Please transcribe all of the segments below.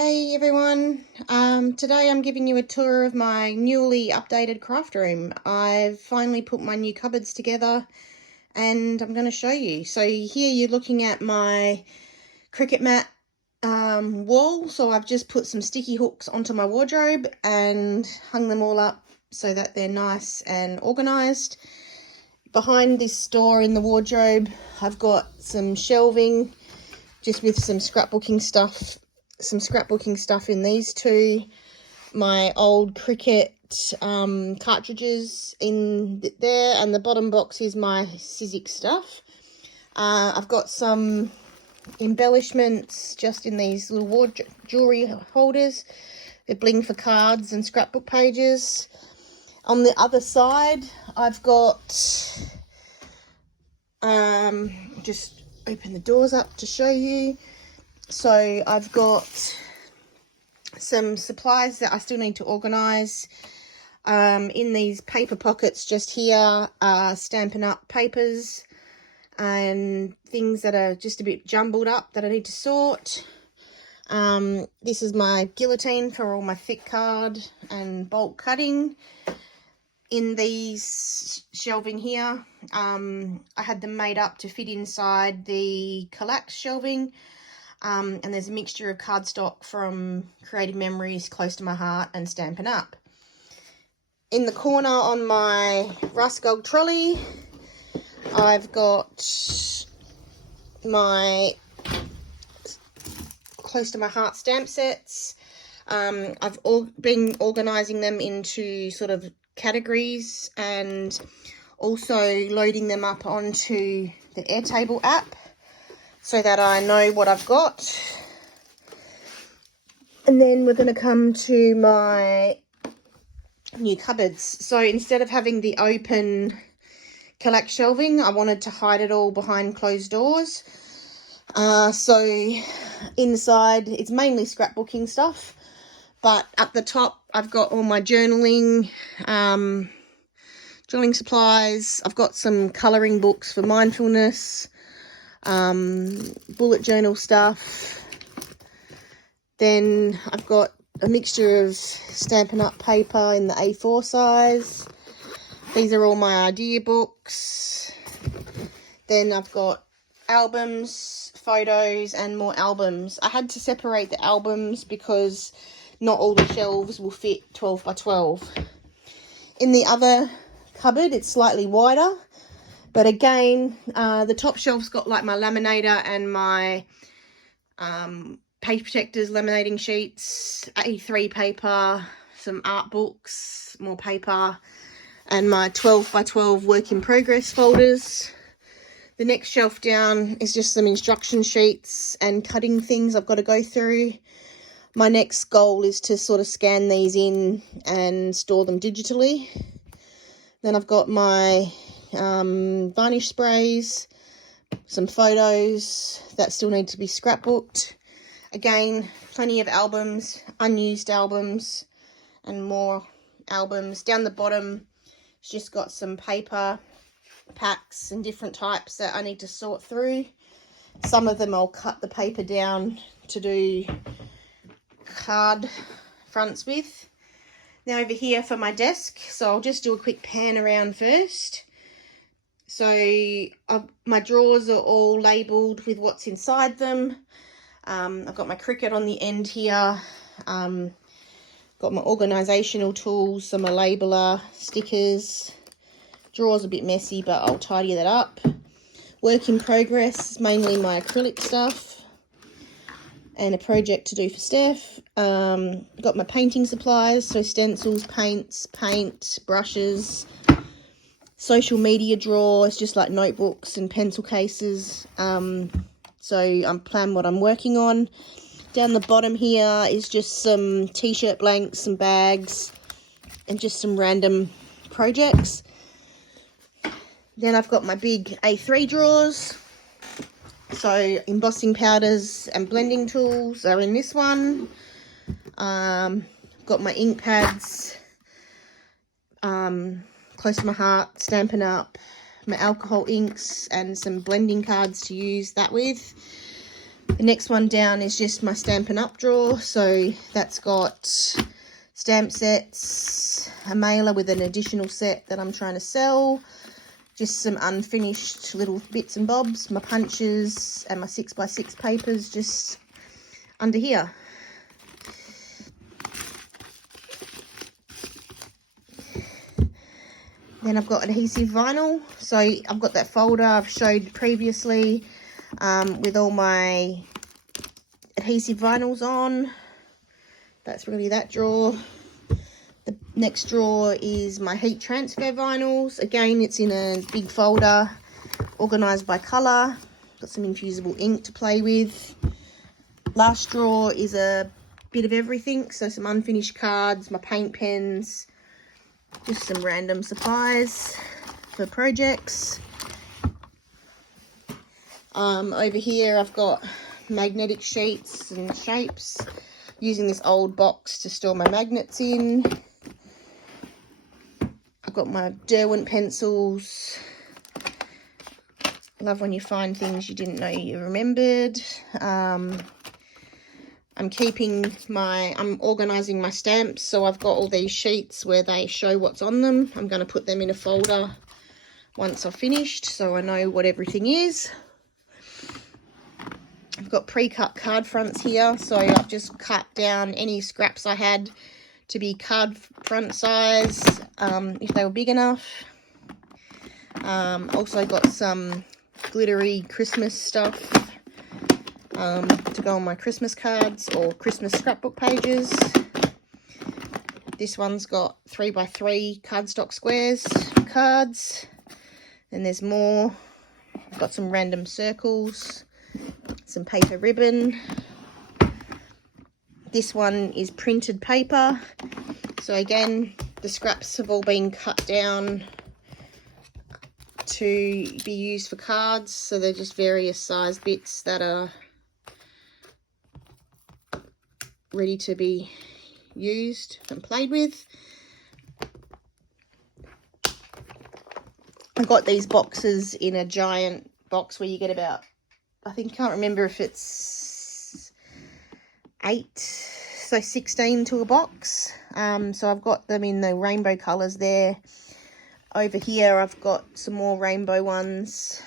Hey everyone, today I'm giving you a tour of my newly updated craft room. I've finally put my new cupboards together and I'm going to show you. So here you're looking at my Cricut mat wall. So I've just put some sticky hooks onto my wardrobe and hung them all up so that they're nice and organised. Behind this door in the wardrobe I've got some shelving just with some scrapbooking stuff in these two, my old Cricut cartridges in there, and the bottom box is my Sizzix stuff. I've got some embellishments just in these little jewelry holders. They're bling for cards and scrapbook pages. On the other side I've got just open the doors up to show you. So I've got some supplies that I still need to organise. In these paper pockets just here are Stampin' Up papers and things that are just a bit jumbled up that I need to sort. This is my guillotine for all my thick card and bulk cutting. In these shelving here, I had them made up to fit inside the Kallax shelving. And there's a mixture of cardstock from Creative Memories, Close to My Heart, and Stampin' Up. In the corner on my Rust Gold trolley, I've got my Close to My Heart stamp sets. I've been organising them into sort of categories and also loading them up onto the Airtable app, so that I know what I've got. And then we're going to come to my new cupboards. So instead of having the open Kallax shelving, I wanted to hide it all behind closed doors. So inside it's mainly scrapbooking stuff, but at the top I've got all my journaling supplies. I've got some colouring books for mindfulness, bullet journal stuff. Then I've got a mixture of Stampin' Up paper in the A4 size. These are all my idea books. Then I've got albums, photos, and more albums. I had to separate the albums because not all the shelves will fit 12 by 12. In the other cupboard it's slightly wider, but again, the top shelf's got like my laminator and my Page Protectors laminating sheets, A3 paper, some art books, more paper, and my 12 by 12 work in progress folders. The next shelf down is just some instruction sheets and cutting things I've got to go through. My next goal is to sort of scan these in and store them digitally. Then I've got my varnish sprays, some photos that still need to be scrapbooked. Again, plenty of albums, unused albums, and more albums. Down the bottom, it's just got some paper packs and different types that I need to sort through. Some of them I'll cut the paper down to do card fronts with. Now over here for my desk, so I'll just do a quick pan around first. So my drawers are all labelled with what's inside them. I've got my Cricut on the end here. Got my organisational tools, some a labeler, stickers. Drawers a bit messy, but I'll tidy that up. Work in progress is mainly my acrylic stuff and a project to do for Steph. Got my painting supplies, so stencils, paints, paint, brushes. Social media drawer is just like notebooks and pencil cases. So I'm planning what I'm working on. Down the bottom here is just some t-shirt blanks, some bags, and just some random projects. Then I've got my big A3 drawers. So embossing powders and blending tools are in this one. Got my ink pads, Close to My Heart, Stampin' Up, my alcohol inks, and some blending cards to use that with. The next one down is just my Stampin' Up drawer. So that's got stamp sets, a mailer with an additional set that I'm trying to sell, just some unfinished little bits and bobs, my punches and my 6x6 papers just under here. Then I've got adhesive vinyl. So I've got that folder I've showed previously with all my adhesive vinyls on. That's really that drawer. The next drawer is my heat transfer vinyls. Again, it's in a big folder, organised by colour. Got some infusible ink to play with. Last drawer is a bit of everything. So some unfinished cards, my paint pens, just some random supplies for projects. Over here I've got magnetic sheets and shapes, using this old box to store my magnets in. I've got my Derwent pencils. Love when you find things you didn't know you remembered. I'm organising my stamps, so I've got all these sheets where they show what's on them. I'm going to put them in a folder once I've finished, so I know what everything is. I've got pre-cut card fronts here, so I've just cut down any scraps I had to be card front size, if they were big enough. Also got some glittery Christmas stuff to go on my Christmas cards or Christmas scrapbook pages. This one's got 3x3 cardstock squares cards, and there's more. I've got some random circles, some paper ribbon. This one is printed paper. So again, the scraps have all been cut down to be used for cards. So they're just various size bits that are ready to be used and played with. I got these boxes in a giant box where you get about, I think, can't remember if it's 16 to a box. So I've got them in the rainbow colours there. Over here I've got some more rainbow ones.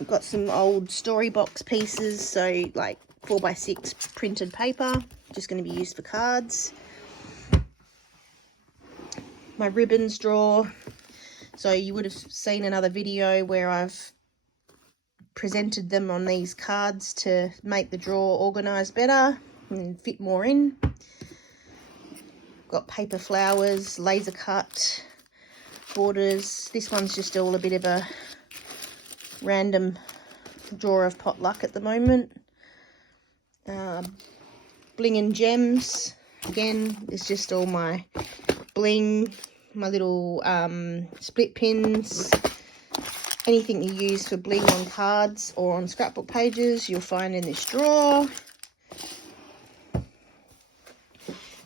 I've got some old Storybox pieces, so like 4x6 printed paper, just going to be used for cards. My ribbons drawer. So you would have seen another video where I've presented them on these cards to make the drawer organised better and fit more in. Got paper flowers, laser cut borders. This one's just all a bit of a random drawer of potluck at the moment. Bling and gems. Again, it's just all my bling, my little split pins. Anything you use for bling on cards or on scrapbook pages, you'll find in this drawer.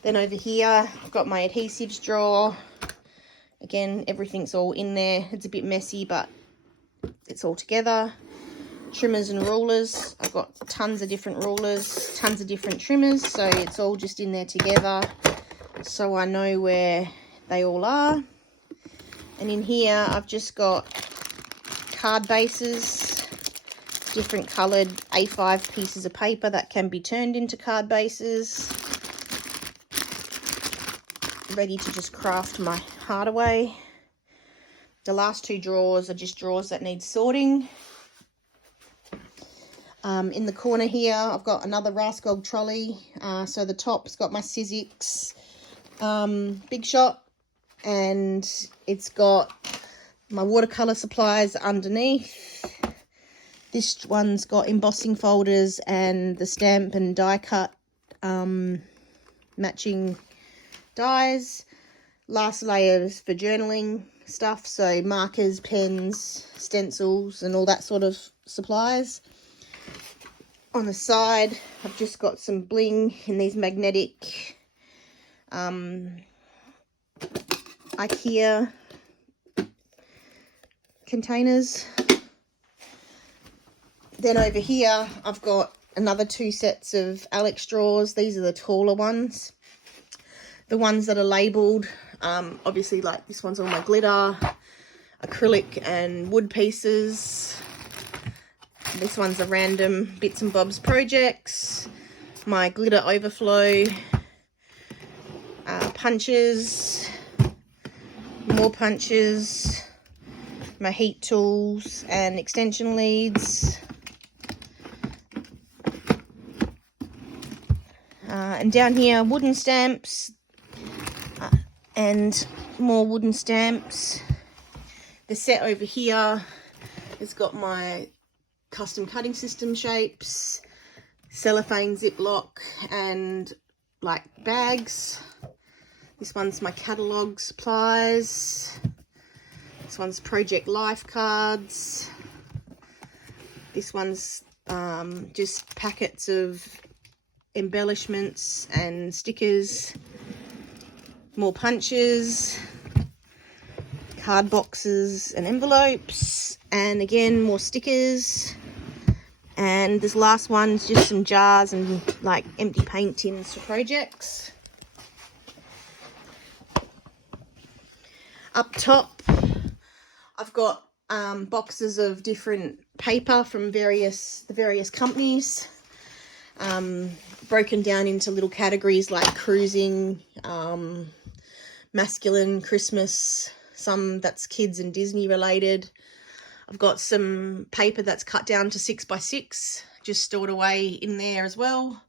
Then over here, I've got my adhesives drawer. Again, everything's all in there. It's a bit messy, but it's all together. Trimmers and rulers. I've got tons of different rulers, tons of different trimmers, so it's all just in there together, so I know where they all are. And in here, I've just got card bases, different coloured A5 pieces of paper that can be turned into card bases, ready to just craft my heart away. The last two drawers are just drawers that need sorting. In the corner here, I've got another Raskog trolley. So the top's got my Sizzix Big Shot, and it's got my watercolour supplies underneath. This one's got embossing folders and the stamp and die cut matching dies. Last layers for journaling stuff, so markers, pens, stencils and all that sort of supplies. On the side, I've just got some bling in these magnetic IKEA containers. Then over here, I've got another 2 sets of Alex drawers. These are the taller ones. The ones that are labelled, obviously, like this one's all my glitter, acrylic and wood pieces. This one's a random bits and bobs projects. My glitter overflow, punches, more punches, my heat tools and extension leads. And down here, wooden stamps and more wooden stamps. The set over here has got my custom cutting system shapes, cellophane, Ziploc, and like bags. This one's my catalogue supplies. This one's Project Life cards. This one's just packets of embellishments and stickers. More punches, card boxes and envelopes, and again more stickers. And this last one's just some jars and like empty paint tins for projects. Up top, I've got boxes of different paper from the various companies, broken down into little categories like cruising, masculine, Christmas, some that's kids and Disney related. I've got some paper that's cut down to 6x6, just stored away in there as well.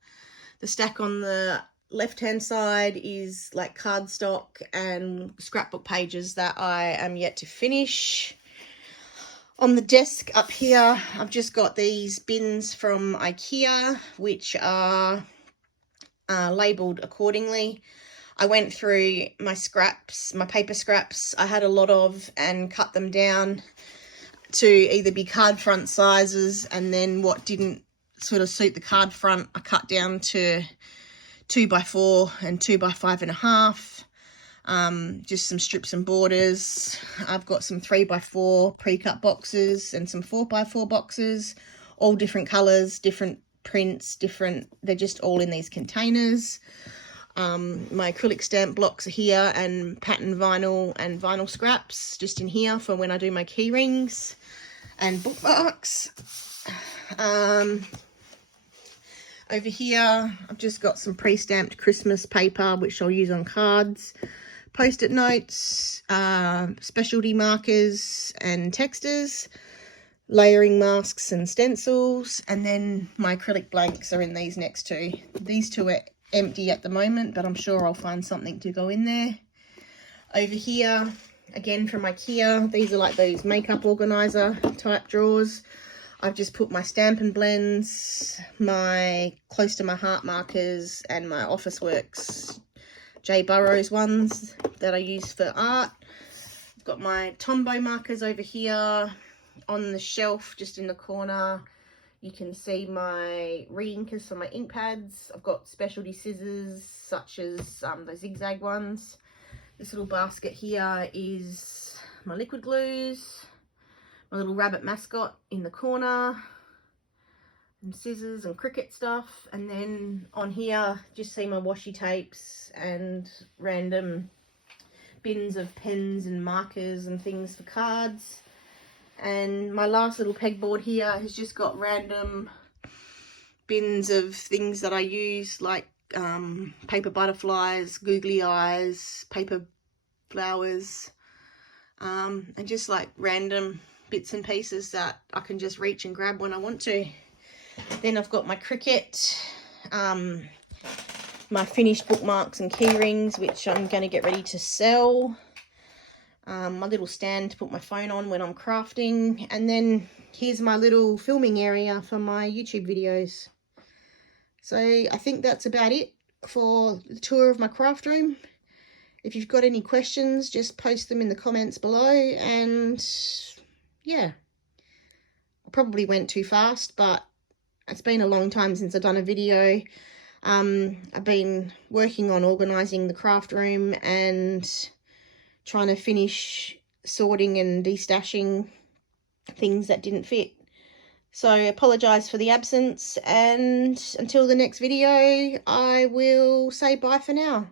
The stack on the left-hand side is like cardstock and scrapbook pages that I am yet to finish. On the desk up here, I've just got these bins from IKEA, which are labelled accordingly. I went through my scraps, my paper scraps I had a lot of, and cut them down to either be card front sizes, and then what didn't sort of suit the card front I cut down to 2x4 and 2x5.5. Just some strips and borders. I've got some 3x4 pre-cut boxes and some 4x4 boxes, all different colours, different prints, they're just all in these containers. My acrylic stamp blocks are here, and pattern vinyl and vinyl scraps just in here for when I do my key rings and bookmarks. Over here, I've just got some pre-stamped Christmas paper, which I'll use on cards, post-it notes, specialty markers and texters, layering masks and stencils, and then my acrylic blanks are in these next two. These two are empty at the moment, but I'm sure I'll find something to go in there. Over here, again from IKEA, these are like those makeup organizer type drawers. I've just put my Stampin' Blends, my Close to My Heart markers, and my Officeworks J. Burrows ones that I use for art. I've got my Tombow markers over here on the shelf just in the corner. You can see my re-inkers for my ink pads. I've got specialty scissors such as the zigzag ones. This little basket here is my liquid glues, my little rabbit mascot in the corner, and scissors and Cricut stuff. And then on here, just see my washi tapes and random bins of pens and markers and things for cards. And my last little pegboard here has just got random bins of things that I use, like paper butterflies, googly eyes, paper flowers, and just like random bits and pieces that I can just reach and grab when I want to. Then I've got my Cricut, my finished bookmarks and key rings, which I'm going to get ready to sell. My little stand to put my phone on when I'm crafting, and then here's my little filming area for my YouTube videos. So I think that's about it for the tour of my craft room. If you've got any questions, just post them in the comments below. And yeah, I probably went too fast, but it's been a long time since I've done a video. I've been working on organising the craft room and trying to finish sorting and destashing things that didn't fit. So I apologise for the absence, and until the next video, I will say bye for now.